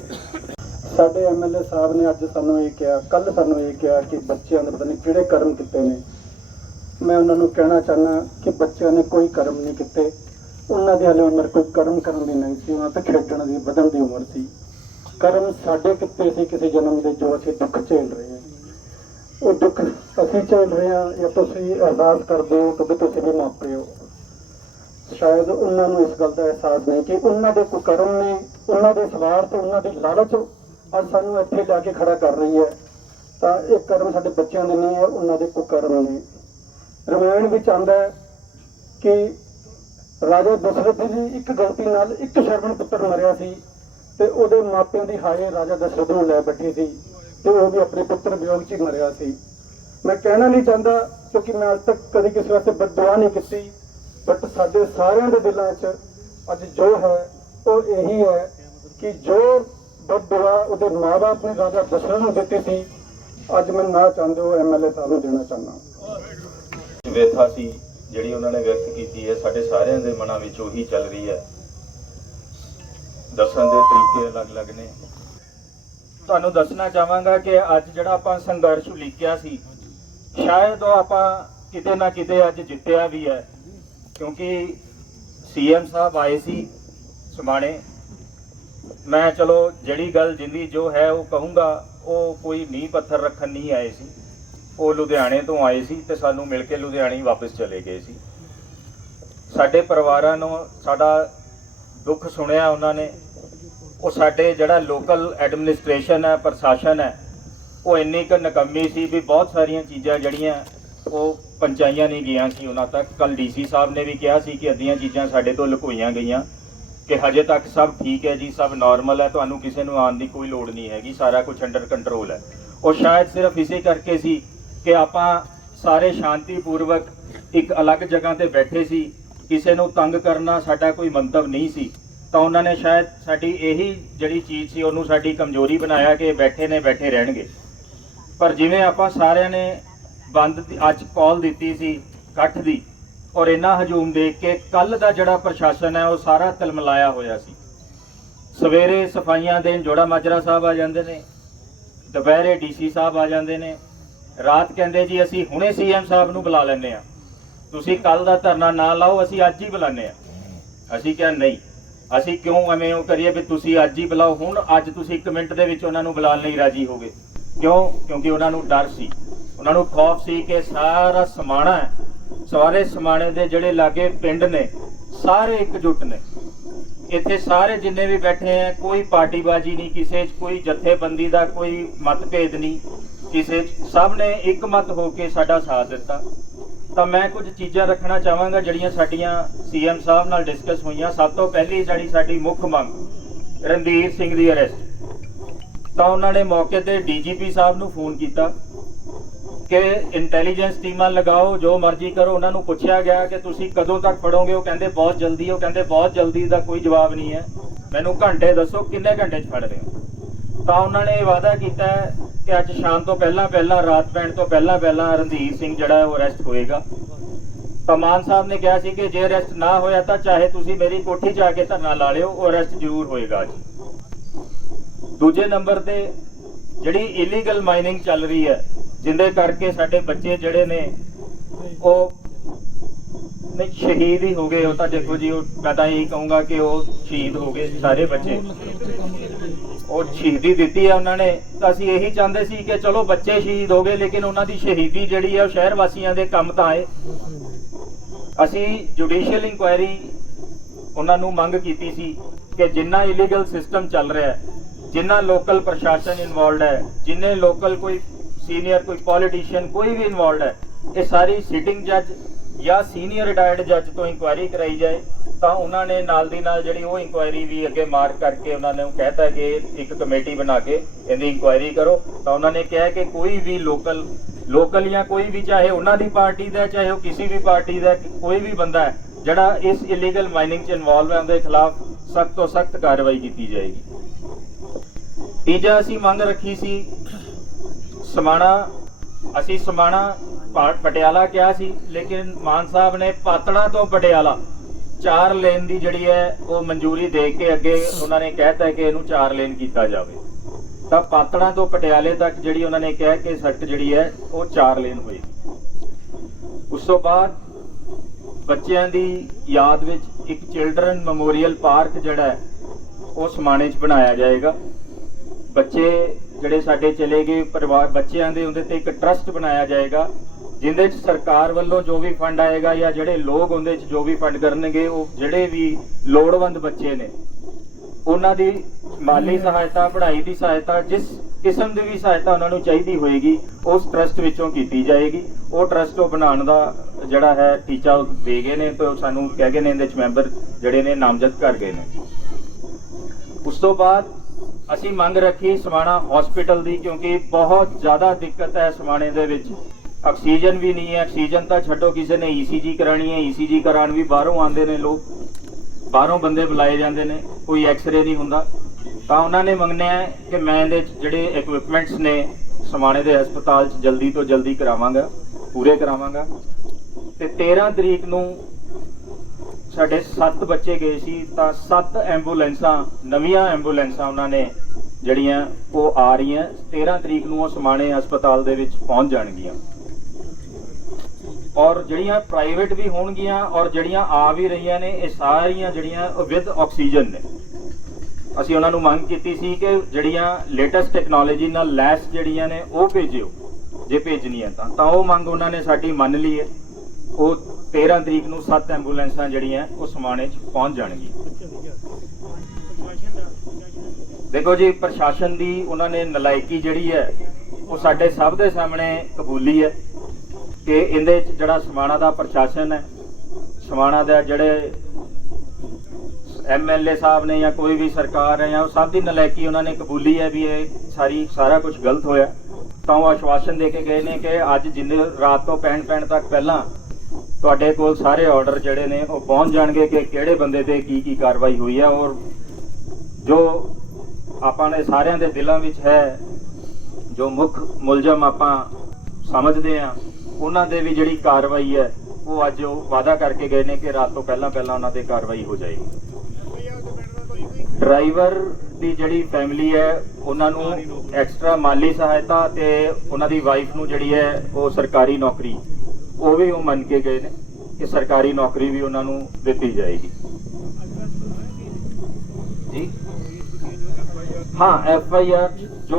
ਸਾਡੇ ਐਮਐਲਏ ਸਾਹਿਬ ਨੇ ਅੱਜ ਸਾਨੂੰ ਇਹ ਕਿਹਾ ਕੱਲ ਸਾਨੂੰ ਇਹ ਕਿਹਾ ਕਿ ਬੱਚਿਆਂ ਦੇ ਪਤਾ ਨਹੀਂ ਕਿਹੜੇ ਕਰਮ ਕੀਤੇ ਨੇ। ਮੈਂ ਉਹਨਾਂ ਨੂੰ ਕਹਿਣਾ ਚਾਹੁੰਦਾ ਕਿ ਬੱਚਿਆਂ ਨੇ ਕੋਈ ਕਰਮ ਨਹੀਂ ਕੀਤੇ। ਉਹਨਾਂ ਦੀ ਹਾਲੇ ਉਮਰ ਕੋਈ ਕਰਮ ਕਰਨ ਦੀ ਨਹੀਂ ਸੀ, ਉਹਨਾਂ ਤੇ ਖੇਡਣ ਦੀ, ਵਧਣ ਦੀ ਉਮਰ ਸੀ। ਕਰਮ ਸਾਡੇ ਕਿੱਤੇ ਸੀ, ਕਿਸੇ ਜਨਮ ਦੇ ਜੋ ਅਸੀਂ ਦੁੱਖ ਝੇਲ ਰਹੇ ਹਾਂ। ਉਹ ਦੁੱਖ ਅਸੀਂ ਝੇਲ ਰਹੇ ਹਾਂ, ਜਾਂ ਤੁਸੀਂ ਅਰਦਾਸ ਕਰਦੇ ਹੋ ਕਿ ਤੁਸੀਂ ਵੀ ਮਾਪੇ ਹੋ। ਸ਼ਾਇਦ ਉਹਨਾਂ ਨੂੰ ਇਸ ਗੱਲ ਦਾ ਅਹਿਸਾਸ ਨਹੀਂ ਕਿ ਉਹਨਾਂ ਦੇ ਕੁਕਰਮ ਨੇ, ਉਹਨਾਂ ਦੇ ਸਵਾਰਥ, ਉਹਨਾਂ ਦੇ ਲਾਲਚ ਅੱਜ ਸਾਨੂੰ ਇੱਥੇ ਜਾ ਕੇ ਖੜਾ ਕਰ ਰਹੀ ਹੈ। ਤਾਂ ਇਹ ਕਰਮ ਸਾਡੇ ਬੱਚਿਆਂ ਦੇ ਨਹੀਂ ਹੈ, ਉਹਨਾਂ ਦੇ ਕੁਕਰਮ ਨੇ। ਰਮਾਇਣ ਵਿੱਚ ਆਉਂਦਾ ਕਿ ਰਾਜਾ ਦਸ਼ਰਥ ਜੀ ਇੱਕ ਗਲਤੀ ਨਾਲ ਇੱਕ ਸ਼ਰਮਣ ਪੁੱਤਰ ਮਰਿਆ ਸੀ ਤੇ ਉਹਦੇ ਮਾਪਿਆਂ ਦੀ ਹਾਏ ਰਾਜਾ ਦਸ਼ਰਥ ਨੂੰ ਲੈ ਬੈਠੀ ਸੀ ਤੇ ਉਹ ਵੀ ਆਪਣੇ ਪੁੱਤਰ ਵਿਯੋਗ 'ਚ ਮਰਿਆ ਸੀ। ਮੈਂ ਕਹਿਣਾ ਨਹੀਂ ਚਾਹੁੰਦਾ ਕਿਉਂਕਿ ਮੈਂ ਅੱਜ ਤੱਕ ਕਦੇ ਕਿਸੇ ਵਾਸਤੇ ਬਦਦੁਆ ਨਹੀਂ ਕੀਤੀ ਬਟ ਸਾਡੇ ਸਾਰਿਆਂ ਦੇ ਦਿਲਾਂ 'ਚ ਅੱਜ ਜੋ ਹੈ, ਉਹ ਇਹੀ ਹੈ ਕਿ ਜੋ ਬਦਦੁਆ ਉਹਦੇ ਮਾਪੇ ਨੇ ਰਾਜਾ ਦਸ਼ਰਥ ਨੂੰ ਦਿੱਤੀ ਸੀ, ਅੱਜ ਮੈਂ ਨਾ ਚਾਹੁੰਦੇ ਉਹ ਐਮਐਲਏ ਸਾਹਿਬ ਨੂੰ ਦੇਣਾ ਚਾਹੁੰਦਾ। ਵਿਥਾ ਸੀ। ਜਿਹੜੀ ਉਹਨਾਂ ਨੇ ਵਿਅਕਤ ਕੀਤੀ ਹੈ, ਸਾਡੇ ਸਾਰਿਆਂ ਦੇ ਮਨਾਂ ਵਿੱਚ ਉਹੀ ਚੱਲ ਰਹੀ ਹੈ। ਦੱਸਣ ਦੇ ਤਰੀਕੇ ਅਲੱਗ-ਅਲੱਗ ਨੇ। ਤੁਹਾਨੂੰ ਦੱਸਣਾ ਚਾਹਾਂਗਾ ਕਿ ਅੱਜ ਜਿਹੜਾ ਆਪਾਂ ਸੰਘਰਸ਼ ਉਲੀਕਿਆ ਸੀ, ਸ਼ਾਇਦ ਉਹ ਆਪਾਂ ਕਿਤੇ ਨਾ ਕਿਤੇ ਅੱਜ ਜਿੱਤਿਆ ਵੀ ਹੈ, ਕਿਉਂਕਿ ਸੀਐਮ ਸਾਹਿਬ ਆਏ ਸੀ ਸਮਾਣੇ। ਮੈਂ ਚਲੋ ਜਿਹੜੀ ਗੱਲ ਜਿੰਦੀ ਜੋ ਹੈ ਉਹ ਕਹੂੰਗਾ, ਉਹ ਕੋਈ ਨੀਂਹ ਪੱਥਰ ਰੱਖਣ ਨਹੀਂ ਆਏ ਸੀ। ਉਹ ਲੁਧਿਆਣੇ ਤੋਂ ਆਏ ਸੀ ਤੇ ਸਾਨੂੰ ਮਿਲ ਕੇ ਲੁਧਿਆਣੇ ਹੀ ਵਾਪਸ ਚਲੇ ਗਏ ਸੀ। ਸਾਡੇ ਪਰਿਵਾਰਾਂ ਨੂੰ ਸਾਡਾ ਦੁੱਖ ਸੁਣਿਆ ਉਹਨਾਂ ਨੇ। ਉਹ ਸਾਡੇ ਜਿਹੜਾ ਲੋਕਲ ਐਡਮਿਨਿਸਟ੍ਰੇਸ਼ਨ ਹੈ, ਪ੍ਰਸ਼ਾਸਨ ਹੈ, ਉਹ ਇੰਨੀ ਕੁ ਨਕੰਮੀ ਸੀ ਵੀ ਬਹੁਤ ਸਾਰੀਆਂ ਚੀਜ਼ਾਂ ਜਿਹੜੀਆਂ ਉਹ ਪਹੁੰਚਾਈਆਂ ਨਹੀਂ ਗਈਆਂ ਸੀ ਉਹਨਾਂ ਤੱਕ। ਕੱਲ ਡੀਸੀ ਸਾਹਿਬ ਨੇ ਵੀ ਕਿਹਾ ਸੀ ਕਿ ਅੱਧੀਆਂ ਚੀਜ਼ਾਂ ਸਾਡੇ ਤੋਂ ਲੁਕੋਈਆਂ ਗਈਆਂ, ਕਿ ਹਜੇ ਤੱਕ ਸਭ ਠੀਕ ਹੈ ਜੀ, ਸਭ ਨਾਰਮਲ ਹੈ, ਤੁਹਾਨੂੰ ਕਿਸੇ ਨੂੰ ਆਉਣ ਦੀ ਕੋਈ ਲੋੜ ਨਹੀਂ ਹੈਗੀ, ਸਾਰਾ ਕੁਝ ਅੰਡਰ ਕੰਟਰੋਲ ਹੈ। ਉਹ ਸ਼ਾਇਦ ਸਿਰਫ ਇਸੇ ਕਰਕੇ ਸੀ ਕਿ ਆਪਾਂ ਸਾਰੇ ਸ਼ਾਂਤੀਪੂਰਵਕ ਇੱਕ ਅਲੱਗ ਜਗ੍ਹਾ ਤੇ ਬੈਠੇ ਸੀ, ਕਿਸੇ ਨੂੰ ਤੰਗ ਕਰਨਾ ਸਾਡਾ ਕੋਈ ਮੰਤਵ ਨਹੀਂ ਸੀ। ਤਾਂ ਉਹਨਾਂ ਨੇ ਸ਼ਾਇਦ ਸਾਡੀ ਇਹੀ ਜਿਹੜੀ ਚੀਜ਼ ਸੀ, ਉਹਨੂੰ ਸਾਡੀ ਕਮਜ਼ੋਰੀ ਬਣਾਇਆ ਕਿ ਬੈਠੇ ਨੇ ਬੈਠੇ ਰਹਿਣਗੇ। ਪਰ ਜਿਵੇਂ ਆਪਾਂ ਸਾਰਿਆਂ ਨੇ ਬੰਦ ਅੱਜ ਕਾਲ ਦਿੱਤੀ ਸੀ, ਇਕੱਠ ਦੀ, ਔਰ ਇੰਨਾ ਹਜੂਮ ਦੇਖ ਕੇ ਕੱਲ ਦਾ ਜਿਹੜਾ ਪ੍ਰਸ਼ਾਸਨ ਹੈ, ਉਹ ਸਾਰਾ ਤਲਮਲਾਇਆ ਹੋਇਆ ਸੀ। ਸਵੇਰੇ ਸਫਾਈਆਂ ਦੇਣ ਜੋੜਾ ਮਾਜਰਾ ਸਾਹਿਬ ਆ ਜਾਂਦੇ ਨੇ, ਦੁਪਹਿਰੇ ਡੀਸੀ ਸਾਹਿਬ ਆ ਜਾਂਦੇ ਨੇ ਰਾਤ ਕਹਿੰਦੇ ਜੀ, ਅਸੀਂ ਹੁਣੇ ਸੀਐਮ ਸਾਹਿਬ ਨੂੰ ਬੁਲਾ ਲੈਂਦੇ ਆ ਤੁਸੀਂ ਕੱਲ ਦਾ ਧਰਨਾ ਨਾ ਲਾਓ, ਅਸੀਂ ਅੱਜ ਹੀ ਬੁਲਾਉਂਦੇ ਆ ਅਸੀਂ ਕਿਹਾ ਨਹੀਂ। ਅਸੀਂ ਕਿਉਂ ਐਵੇਂ ਉਹ ਕਰੀਏ ਵੀ ਤੁਸੀਂ ਅੱਜ ਹੀ ਬੁਲਾਓ, ਹੁਣ ਅੱਜ ਤੁਸੀਂ 1 ਮਿੰਟ ਦੇ ਵਿੱਚ ਉਹਨਾਂ ਨੂੰ ਬੁਲਾਉਣ ਲਈ ਰਾਜੀ ਹੋਗੇ ਕਿਉਂ? ਕਿਉਂਕਿ ਉਹਨਾਂ ਨੂੰ ਡਰ ਸੀ। ਉਹਨਾਂ ਨੂੰ ਖੌਫ ਸੀ ਕਿ ਸਾਰਾ ਸਮਾਣਾ ਸਾਰੇ ਸਮਾਣੇ ਦੇ ਜਿਹੜੇ ਲਾਗੇ ਪਿੰਡ ਨੇ, ਸਾਰੇ ਇਕਜੁੱਟ ਨੇ। ਇੱਥੇ ਸਾਰੇ ਜਿੰਨੇ ਵੀ ਬੈਠੇ ਆ, ਕੋਈ ਪਾਰਟੀਬਾਜ਼ੀ ਨਹੀਂ, ਕਿਸੇ 'ਚ ਕੋਈ ਜਥੇਬੰਦੀ ਦਾ ਕੋਈ ਮਤਭੇਦ ਨਹੀਂ। ਕਿਸੇ 'ਚ ਸਭ ਨੇ ਇੱਕ ਮਤ ਹੋ ਕੇ ਸਾਡਾ ਸਾਥ ਦਿੱਤਾ। ਤਾਂ ਮੈਂ ਕੁਝ ਚੀਜ਼ਾਂ ਰੱਖਣਾ ਚਾਹਾਂਗਾ ਜਿਹੜੀਆਂ ਸਾਡੀਆਂ ਸੀਐਮ ਸਾਹਿਬ ਨਾਲ ਡਿਸਕਸ ਹੋਈਆਂ। ਸਭ ਤੋਂ ਪਹਿਲੀ ਜਿਹੜੀ ਸਾਡੀ ਮੁੱਖ ਮੰਗ, ਰਣਧੀਰ ਸਿੰਘ ਦੀ ਅਰੈਸਟ ਤਾਂ ਉਹਨਾਂ ਨੇ ਮੌਕੇ ਤੇ ਡੀਜੀਪੀ ਸਾਹਿਬ ਨੂੰ ਫੋਨ ਕੀਤਾ ਕਿ ਇੰਟੈਲੀਜੈਂਸ ਟੀਮਾਂ ਲਗਾਓ, ਜੋ ਮਰਜ਼ੀ ਕਰੋ। ਉਹਨਾਂ ਨੂੰ ਪੁੱਛਿਆ ਗਿਆ ਕਿ ਤੁਸੀਂ ਕਦੋਂ ਤੱਕ ਫੜੋਗੇ? ਉਹ ਕਹਿੰਦੇ, ਬਹੁਤ ਜਲਦੀ। ਉਹ ਕਹਿੰਦੇ, ਬਹੁਤ ਜਲਦੀ। ਦਾ ਕੋਈ ਜਵਾਬ ਨਹੀਂ ਹੈ। ਮੈਨੂੰ ਘੰਟੇ ਦੱਸੋ, ਕਿੰਨੇ ਘੰਟੇ 'ਚ ਫੜ ਰਹੇ ਹੋ? ਤਾਂ ਉਹਨਾਂ ਨੇ ਇਹ ਵਾਅਦਾ ਕੀਤਾ ਹੈ ਅੱਜ ਸ਼ਾਮ ਤੋਂ ਪਹਿਲਾਂ ਪਹਿਲਾਂ, ਰਾਤ ਪੈਣ ਤੋਂ ਪਹਿਲਾਂ ਪਹਿਲਾਂ ਰਣਧੀਰ ਸਿੰਘ ਜਿਹੜਾ ਉਹ ਅਰੈਸਟ ਹੋਏਗਾ। ਤਾਂ ਮਾਨ ਸਾਹਿਬ ਨੇ ਕਿਹਾ ਸੀ ਕਿ ਜੇ ਅਰੈਸਟ ਨਾ ਹੋਇਆ ਤਾਂ ਚਾਹੇ ਤੁਸੀਂ ਮੇਰੀ ਕੋਠੀ 'ਚ ਕੇ ਧਰਨਾ ਲਾ ਲਿਓ, ਉਹ ਅਰੈਸਟ ਜ਼ਰੂਰ ਹੋਏਗਾ ਅੱਜ। ਦੂਜੇ ਨੰਬਰ ਤੇ ਜਿਹੜੀ ਇਲੀਗਲ ਮਾਈਨਿੰਗ ਚੱਲ ਰਹੀ ਹੈ, ਜਿੰਦੇ ਕਰਕੇ ਸਾਡੇ ਬੱਚੇ ਜਿਹੜੇ ਨੇ, ਉਹ ਨਹੀਂ, ਸ਼ਹੀਦ ਹੀ ਹੋ ਗਏ। ਉਹ ਤਾਂ ਦੇਖੋ ਜੀ, ਉਹ ਮੈਂ ਤਾਂ ਇਹੀ ਕਹੂੰਗਾ ਕਿ ਉਹ ਸ਼ਹੀਦ ਹੋ ਗਏ ਸਾਰੇ ਬੱਚੇ। ਉਹ ਸ਼ਹੀਦੀ ਦਿੱਤੀ ਹੈ ਉਹਨਾਂ ਨੇ। ਤਾਂ ਅਸੀਂ ਇਹੀ ਚਾਹੁੰਦੇ ਸੀ ਕਿ ਚਲੋ ਬੱਚੇ ਸ਼ਹੀਦ ਹੋ ਗਏ, ਲੇਕਿਨ ਉਹਨਾਂ ਦੀ ਸ਼ਹੀਦੀ ਜਿਹੜੀ ਹੈ ਉਹ ਸ਼ਹਿਰ ਵਾਸੀਆਂ ਦੇ ਕੰਮ ਤਾਂ ਆਏ। ਅਸੀਂ ਜੁਡੀਸ਼ੀਅਲ ਇਨਕੁਆਇਰੀ ਉਹਨਾਂ ਨੂੰ ਮੰਗ ਕੀਤੀ ਸੀ ਕਿ ਜਿੰਨਾ ਇਲੀਗਲ ਸਿਸਟਮ ਚੱਲ ਰਿਹਾ ਹੈ, ਜਿੰਨਾ ਲੋਕਲ ਪ੍ਰਸ਼ਾਸਨ ਇਨਵੋਲਡ ਹੈ, ਜਿੰਨੇ ਲੋਕਲ ਕੋਈ ਸੀਨੀਅਰ ਕੋਈ ਪੋਲੀਟੀਸ਼ੀਅਨ ਕੋਈ ਵੀ ਇਨਵੋਲਡ ਹੈ, ਇਹ ਸਾਰੀ ਸਿਟਿੰਗ ਜੱਜ ਜਾਂ ਸੀਨੀਅਰ ਰਿਟਾਇਰਡ ਜੱਜ ਤੋਂ ਇਨਕੁਆਇਰੀ ਕਰਾਈ ਜਾਏ, ਤਾਂ ਉਹਨਾਂ ਨੇ ਨਾਲ ਦੀ ਨਾਲ ਜਿਹੜੀ ਉਹ ਇਨਕੁਆਇਰੀ ਵੀ ਅੱਗੇ ਮਾਰਕ ਕਰਕੇ ਉਹਨਾਂ ਨੇ ਕਹਿਤਾ ਕਿ ਇੱਕ ਕਮੇਟੀ ਬਣਾ ਕੇ ਇਹਦੀ ਇਨਕੁਆਇਰੀ ਕਰੋ। ਤਾਂ ਉਹਨਾਂ ਨੇ ਕਿਹਾ ਕਿ ਕੋਈ ਵੀ ਲੋਕਲ ਲੋਕਲ ਜਾਂ ਕੋਈ ਵੀ ਚਾਹੇ ਉਹਨਾਂ ਦੀ ਪਾਰਟੀ ਦਾ, ਚਾਹੇ ਉਹ ਕਿਸੇ ਵੀ ਪਾਰਟੀ ਦਾ, ਕੋਈ ਵੀ ਬੰਦਾ ਹੈ, ਜਿਹੜਾ ਇਸ ਇਲੀਗਲ ਮਾਈਨਿੰਗ 'ਚ ਇਨਵੋਲਵ ਹੈ, ਉਹਦੇ ਖਿਲਾਫ ਸਖਤ ਤੋਂ ਸਖਤ ਕਾਰਵਾਈ ਕੀਤੀ ਜਾਏਗੀ। ਤੀਜਾ ਅਸੀਂ ਮੰਗ ਰੱਖੀ ਸੀ, ਸਮਾਣਾ, ਅਸੀਂ ਸਮਾਣਾ ਪਟਿਆਲਾ ਕਿਹਾ ਸੀ, ਲੇਕਿਨ ਮਾਨ ਸਾਹਿਬ ਨੇ ਪਾਤੜਾ ਤੋਂ ਪਟਿਆਲਾ ਚਾਰ ਲੇਨ ਦੀ ਜਿਹੜੀ ਹੈ, ਉਹ ਮਨਜ਼ੂਰੀ ਦੇ ਕੇ ਅੱਗੇ ਉਹਨਾਂ ਨੇ ਕਹਿਤਾ ਕਿ ਇਹਨੂੰ ਚਾਰ ਲੇਨ ਕੀਤਾ ਜਾਵੇ। ਤਾਂ ਪਾਤੜਾ ਤੋਂ ਪਟਿਆਲੇ ਤੱਕ ਜਿਹੜੀ ਉਹਨਾਂ ਨੇ ਕਿਹਾ ਕਿ ਸੜਕ ਜਿਹੜੀ ਹੈ, ਉਹ ਚਾਰ ਲੇਨ ਹੋਏਗੀ ਉਸ ਤੋਂ ਬਾਅਦ ਬੱਚਿਆਂ ਦੀ ਯਾਦ ਵਿੱਚ ਇੱਕ ਚਿਲਡਰਨ ਮੈਮੋਰੀਅਲ ਪਾਰਕ ਜਿਹੜਾ ਹੈ ਉਹ ਸਮਾਣੇ 'ਚ ਬਣਾਇਆ ਜਾਏਗਾ। ਬੱਚੇ ਜਿਹੜੇ ਸਾਡੇ ਚਲੇ ਗਏ, ਪਰਿਵਾਰ ਬੱਚਿਆਂ ਦੇ ਉਹਦੇ ਤੇ ਇੱਕ ਟਰਸਟ ਬਣਾਇਆ ਜਾਏਗਾ। ਜਿੰਦੇ 'ਚ ਸਰਕਾਰ ਵੱਲੋਂ ਜੋ ਵੀ ਫੰਡ ਆਏਗਾ ਜਾਂ ਜਿਹੜੇ ਲੋਕ ਉਹਦੇ 'ਚ ਜੋ ਵੀ ਫੰਡ ਕਰਨਗੇ, ਉਹ ਜਿਹੜੇ ਵੀ ਲੋੜਵੰਦ ਬੱਚੇ ਨੇ, ਉਹਨਾਂ ਦੀ ਮਾਲੀ ਸਹਾਇਤਾ, ਪੜ੍ਹਾਈ ਦੀ ਸਹਾਇਤਾ, ਜਿਸ ਕਿਸਮ ਦੀ ਵੀ ਸਹਾਇਤਾ ਉਹਨਾਂ ਨੂੰ ਚਾਹੀਦੀ ਹੋਏਗੀ ਉਸ ਟਰਸਟ ਵਿੱਚੋਂ ਕੀਤੀ ਜਾਏਗੀ। ਉਹ ਟਰਸਟ ਉਹ ਬਣਾਉਣ ਦਾ ਜਿਹੜਾ ਹੈ ਟੀਚਾ ਉਹ ਦੇ ਗਏ ਨੇ ਤੇ ਉਹ ਸਾਨੂੰ ਕਹਿ ਗਏ ਨੇ ਇਹਦੇ 'ਚ ਮੈਂਬਰ ਜਿਹੜੇ ਨੇ ਨਾਮਜ਼ਦ ਕਰ ਗਏ ਨੇ। ਉਸ ਤੋਂ ਬਾਅਦ ਅਸੀਂ ਮੰਗ ਰੱਖੀ ਸਮਾਣਾ ਹਸਪੀਟਲ ਦੀ ਕਿਉਂਕਿ ਬਹੁਤ ਜ਼ਿਆਦਾ ਦਿੱਕਤ ਹੈ ਸਮਾਣੇ ਦੇ ਵਿੱਚ। ਆਕਸੀਜਨ ਵੀ ਨਹੀਂ ਹੈ, ਆਕਸੀਜਨ ਤਾਂ ਛੱਡੋ, ਕਿਸੇ ਨੇ ਈਸੀਜੀ ਕਰਾਣੀ ਹੈ ਈਸੀਜੀ ਕਰਾਉਣ ਵੀ ਬਾਹਰੋਂ ਆਉਂਦੇ ਨੇ ਲੋਕ, ਬਾਹਰੋਂ ਬੰਦੇ ਬੁਲਾਏ ਜਾਂਦੇ ਨੇ, ਕੋਈ ਐਕਸ-ਰੇ ਨਹੀਂ ਹੁੰਦਾ। ਤਾਂ ਉਹਨਾਂ ਨੇ ਮੰਗਨੇ ਹੈ ਕਿ ਮੈਂ ਇਹਦੇ 'ਚ ਜਿਹੜੇ ਇਕਵਿਪਮੈਂਟਸ ਨੇ, ਸਮਾਣੇ ਦੇ ਹਸਪਤਾਲ 'ਚ ਜਲਦੀ ਤੋਂ ਜਲਦੀ ਕਰਾਵਾਂਗਾ, ਪੂਰੇ ਕਰਾਵਾਂਗਾ। ਤੇ 13 ਤਰੀਕ ਨੂੰ ਸਾਡੇ 7 ਬੱਚੇ ਗਏ ਸੀ, ਤਾਂ 7 ਐਂਬੂਲੈਂਸਾਂ, ਨਵੀਆਂ ਐਂਬੂਲੈਂਸਾਂ ਉਹਨਾਂ ਨੇ ਜਿਹੜੀਆਂ ਉਹ ਆ ਰਹੀਆਂ 13 ਤਰੀਕ ਨੂੰ ਉਹ ਸਮਾਣੇ ਹਸਪਤਾਲ ਦੇ ਵਿੱਚ ਪਹੁੰਚ ਜਾਣਗੀਆਂ। ਔਰ ਜਿਹੜੀਆਂ ਪ੍ਰਾਈਵੇਟ ਵੀ ਹੋਣਗੀਆਂ ਔਰ ਜਿਹੜੀਆਂ ਆ ਵੀ ਰਹੀਆਂ ਨੇ, ਇਹ ਸਾਰੀਆਂ ਜਿਹੜੀਆਂ ਵਿਦ ਆਕਸੀਜਨ ਨੇ। ਅਸੀਂ ਉਹਨਾਂ ਨੂੰ ਮੰਗ ਕੀਤੀ ਸੀ ਕਿ ਜਿਹੜੀਆਂ ਲੇਟੈਸਟ ਟੈਕਨੋਲੋਜੀ ਨਾਲ ਲੈਸ ਜਿਹੜੀਆਂ ਨੇ, ਉਹ ਭੇਜਿਓ। ਜੇ ਭੇਜਣੀਆਂ ਤਾਂ। ਤਾਂ ਉਹ ਮੰਗ ਉਹਨਾਂ ਨੇ ਸਾਡੀ ਮੰਨ ਲਈ ਹੈ। ਉਹ 13 ਤਰੀਕ ਨੂੰ 7 ਐਂਬੂਲੈਂਸਾਂ ਜਿਹੜੀਆਂ, ਉਹ ਸਮਾਣੇ 'ਚ ਪਹੁੰਚ ਜਾਣਗੀਆਂ। ਦੇਖੋ ਜੀ, ਪ੍ਰਸ਼ਾਸਨ ਦੀ ਉਹਨਾਂ ਨੇ ਨਲਾਇਕੀ ਜਿਹੜੀ ਹੈ, ਉਹ ਸਾਡੇ ਸਭ ਦੇ ਸਾਹਮਣੇ ਕਬੂਲੀ ਹੈ। ਕਿ ਇਹਦੇ 'ਚ ਜਿਹੜਾ ਸਮਾਣਾ ਦਾ ਪ੍ਰਸ਼ਾਸਨ ਹੈ ਸਮਾਣਾ ਦਾ ਜਿਹੜੇ ਐਮਐਲਏ ਸਾਹਿਬ ਨੇ ਜਾਂ ਕੋਈ ਵੀ ਸਰਕਾਰ ਹੈ ਜਾਂ ਉਹ ਸਭ ਦੀ ਨਲਾਇਕੀ ਉਹਨਾਂ ਨੇ ਕਬੂਲੀ ਹੈ ਵੀ ਇਹ ਸਾਰੀ, ਸਾਰਾ ਕੁਝ ਗਲਤ ਹੋਇਆ। ਤਾਂ ਉਹ ਆਸ਼ਵਾਸਨ ਦੇ ਕੇ ਗਏ ਨੇ ਕਿ ਅੱਜ ਜਿੰਨੇ ਰਾਤ ਤੋਂ ਪੈਣ ਪੈਣ ਤੱਕ ਪਹਿਲਾਂ ਤੁਹਾਡੇ ਕੋਲ ਸਾਰੇ ਆਰਡਰ ਜਿਹੜੇ ਨੇ ਉਹ ਪਹੁੰਚ ਜਾਣਗੇ ਕਿ ਕਿਹੜੇ ਬੰਦੇ ਤੇ ਕੀ ਕੀ ਕਾਰਵਾਈ ਹੋਈ ਹੈ ਔਰ ਜੋ ਆਪਾਂ ਨੇ ਸਾਰਿਆਂ ਦੇ ਦਿਲਾਂ ਵਿੱਚ ਹੈ, ਜੋ ਮੁੱਖ ਮੁਲਜ਼ਮ ਆਪਾਂ ਸਮਝਦੇ ਆ ਉਹਨਾਂ ਦੇ ਵੀ ਜਿਹੜੀ ਕਾਰਵਾਈ ਹੈ, ਉਹ ਅੱਜ ਉਹ ਵਾਅਦਾ ਕਰਕੇ ਗਏ ਨੇ ਕਿ ਰਾਤ ਤੋਂ ਪਹਿਲਾਂ ਪਹਿਲਾਂ ਉਹਨਾਂ ਤੇ ਕਾਰਵਾਈ ਹੋ ਜਾਏਗੀ। ਡਰਾਈਵਰ ਦੀ ਜਿਹੜੀ ਫੈਮਿਲੀ ਹੈ, ਉਹਨਾਂ ਨੂੰ ਐਕਸਟਰਾ ਮਾਲੀ ਸਹਾਇਤਾ ਤੇ ਉਹਨਾਂ ਦੀ ਵਾਈਫ ਨੂੰ ਜਿਹੜੀ ਹੈ, ਉਹ ਸਰਕਾਰੀ ਨੌਕਰੀ, ਉਹ ਵੀ ਉਹ ਮੰਨ ਕੇ ਗਏ ਨੇ ਕਿ ਸਰਕਾਰੀ ਨੌਕਰੀ ਵੀ ਉਹਨਾਂ ਨੂੰ ਦਿੱਤੀ ਜਾਏਗੀ। ਜੀ? ਹਾਂ ਐਫ ਆਈ ਆਰ ਜੋ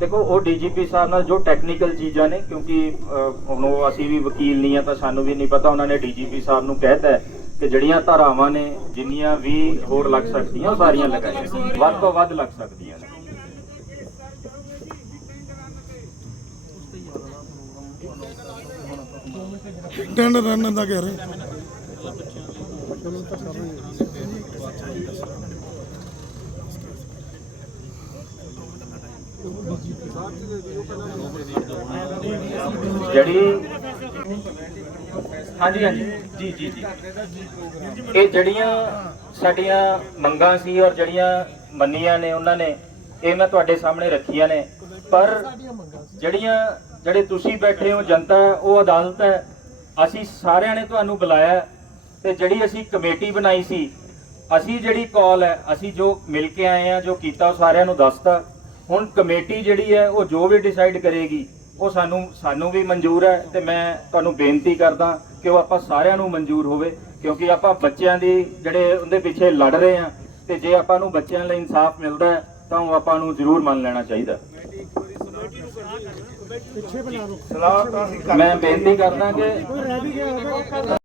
ਦੇਖੋ, ਉਹ ਡੀਜੀਪੀ ਸਾਹਿਬ ਨਾਲ ਜੋ ਟੈਕਨੀਕਲ ਚੀਜ਼ਾਂ ਨੇ, ਕਿਉਂਕਿ ਹੁਣ ਉਹ ਅਸੀਂ ਵੀ ਵਕੀਲ ਨਹੀਂ ਆ, ਤਾਂ ਸਾਨੂੰ ਵੀ ਨਹੀਂ ਪਤਾ, ਉਹਨਾਂ ਨੇ ਡੀਜੀਪੀ ਸਾਹਿਬ ਨੂੰ ਕਹਿਤਾ ਕਿ ਜਿਹੜੀਆਂ ਧਾਰਾਵਾਂ ਨੇ, ਜਿੰਨੀਆਂ ਵੀ ਹੋਰ ਲੱਗ ਸਕਦੀਆਂ, ਉਹ ਸਾਰੀਆਂ ਲਗਾਈਆਂ ਵੱਧ ਤੋਂ ਵੱਧ ਲੱਗ ਸਕਦੀਆਂ ਨੇ। ਟੈਂਡਰ ਰਨ ਦਾ ਕਹਿ ਰਹੇ। ਜਿਹੜੀ ਹਾਂਜੀ ਹਾਂਜੀ। ਜੀ ਜੀ ਜੀ। ਇਹ ਜਿਹੜੀਆਂ ਸਾਡੀਆਂ ਮੰਗਾਂ ਸੀ ਔਰ ਜਿਹੜੀਆਂ ਮੰਨੀਆਂ ਨੇ ਉਹਨਾਂ ਨੇ ਇਹ ਮੈਂ ਤੁਹਾਡੇ ਸਾਹਮਣੇ ਰੱਖੀਆਂ ਨੇ। ਪਰ ਜਿਹੜੀਆਂ ਜਿਹੜੇ ਤੁਸੀਂ ਬੈਠੇ ਹੋ ਜਨਤਾ ਹੈ, ਉਹ ਅਦਾਲਤ ਹੈ। ਅਸੀਂ ਸਾਰਿਆਂ ਨੇ ਤੁਹਾਨੂੰ ਬੁਲਾਇਆ ਤੇ ਜਿਹੜੀ ਅਸੀਂ ਕਮੇਟੀ ਬਣਾਈ ਸੀ ਅਸੀਂ ਜਿਹੜੀ ਕਾਲ ਹੈ ਅਸੀਂ ਜੋ ਮਿਲ ਕੇ ਆਏ ਆ ਜੋ ਕੀਤਾ ਉਹ ਸਾਰਿਆਂ ਨੂੰ ਦੱਸਤਾ। ਹੁਣ ਕਮੇਟੀ ਜਿਹੜੀ ਹੈ ਉਹ ਜੋ ਵੀ ਡਿਸਾਈਡ ਕਰੇਗੀ ਉਹ ਸਾਨੂੰ ਸਾਨੂੰ ਵੀ ਮਨਜ਼ੂਰ ਹੈ ਤੇ ਮੈਂ ਤੁਹਾਨੂੰ ਬੇਨਤੀ ਕਰਦਾ ਕਿ ਉਹ ਆਪਾਂ ਸਾਰਿਆਂ ਨੂੰ ਮਨਜ਼ੂਰ ਹੋਵੇ ਕਿਉਂਕਿ ਆਪਾਂ ਬੱਚਿਆਂ ਦੀ ਜਿਹੜੇ ਉਹਦੇ ਪਿੱਛੇ ਲੜ ਰਹੇ ਆ ਤੇ ਜੇ ਆਪਾਂ ਨੂੰ ਬੱਚਿਆਂ ਲਈ ਇਨਸਾਫ ਮਿਲਦਾ ਹੈ ਤਾਂ ਉਹ ਆਪਾਂ ਨੂੰ ਜ਼ਰੂਰ ਮੰਨ ਲੈਣਾ ਚਾਹੀਦਾ। ਮੈਂ ਬੇਨਤੀ ਕਰਦਾ ਕਿ